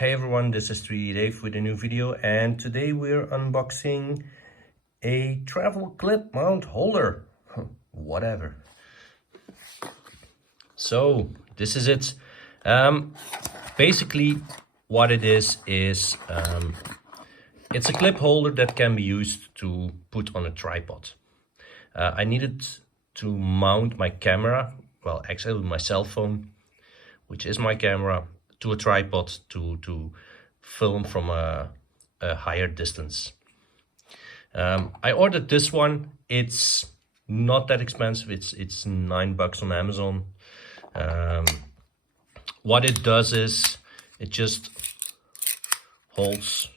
Hey everyone, this is 3D Dave with a new video, and today we're unboxing a travel clip mount holder. Whatever. So this is it. Basically what it is it's a clip holder that can be used to put on a tripod. I needed to mount my camera, well actually my cell phone, which is my camera, to a tripod to film from a higher distance. I ordered this one. It's not that expensive. It's $9 on Amazon. What it does is it just holds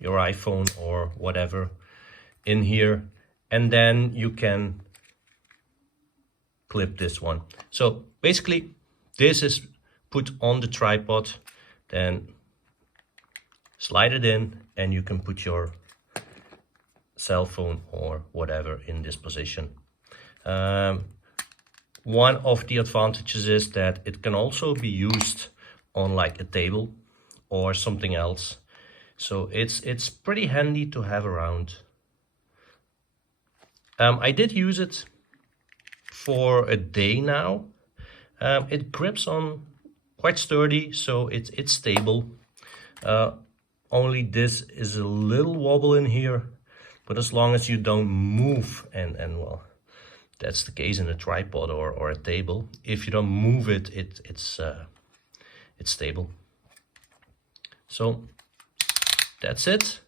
your iPhone or whatever in here, and then you can clip this one. So basically this is put on the tripod, then slide it in, and you can put your cell phone or whatever in this position. One of the advantages is that it can also be used on like a table or something else. So it's pretty handy to have around. I did use it for a day now. It grips on quite sturdy, so it's stable. Only this is a little wobble in here, but as long as you don't move, and well, that's the case in a tripod or a table. If you don't move it, it's stable. So that's it.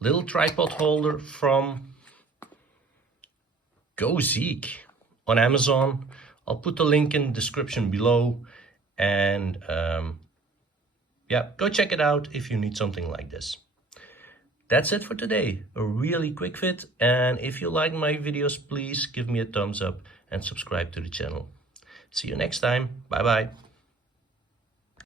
Little tripod holder from Go Zeek on Amazon. I'll put the link in the description below, and yeah, go check it out if you need something like this. That's it for today. A really quick fit, and if you like my videos, please give me a thumbs up and subscribe to the channel. See you next time. Bye bye.